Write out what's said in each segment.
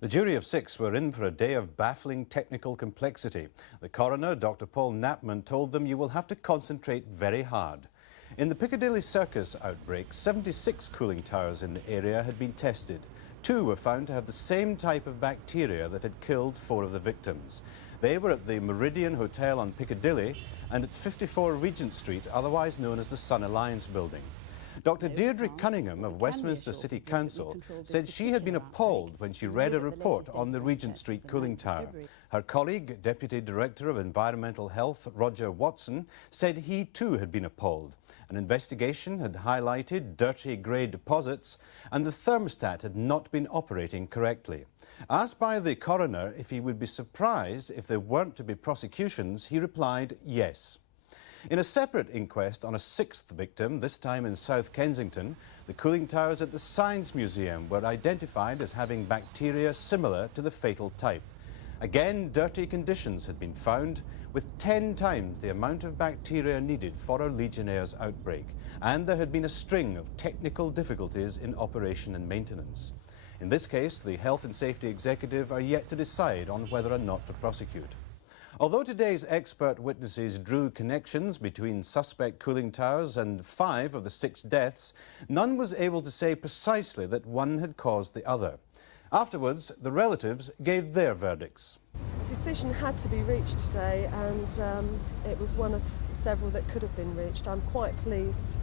The jury of 6 were in for a day of baffling technical complexity. The coroner, Dr. Paul Knapman, told them you will have to concentrate very hard. In the Piccadilly Circus outbreak, 76 cooling towers in the area had been tested. 2 were found to have the same type of bacteria that had killed 4 of the victims. They were at the Meridian Hotel on Piccadilly and at 54 Regent Street, otherwise known as the Sun Alliance building. Dr. Deirdre Cunningham of Westminster City Council said she had been appalled when she read a report on the Regent Street cooling tower. Her colleague, Deputy Director of Environmental Health, Roger Watson, said he too had been appalled. An investigation had highlighted dirty grey deposits and the thermostat had not been operating correctly. Asked by the coroner if he would be surprised if there weren't to be prosecutions, he replied yes. In a separate inquest on a 6th victim, this time in South Kensington, the cooling towers at the Science Museum were identified as having bacteria similar to the fatal type. Again, dirty conditions had been found, with 10 times the amount of bacteria needed for a Legionnaire's outbreak, and there had been a string of technical difficulties in operation and maintenance. In this case, the Health and Safety Executive are yet to decide on whether or not to prosecute. Although today's expert witnesses drew connections between suspect cooling towers and 5 of the 6 deaths, none was able to say precisely that one had caused the other. Afterwards, the relatives gave their verdicts. A decision had to be reached today, and it was one of several that could have been reached. I'm quite pleased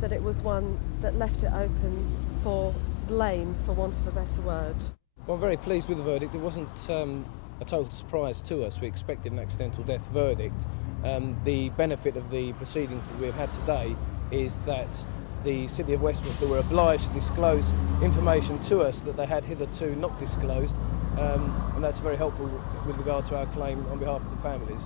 that it was one that left it open for blame, for want of a better word. Well, I'm very pleased with the verdict. It wasn't a total surprise to us. We expected an accidental death verdict. The benefit of the proceedings that we've had today is that the City of Westminster were obliged to disclose information to us that they had hitherto not disclosed, and that's very helpful with regard to our claim on behalf of the families.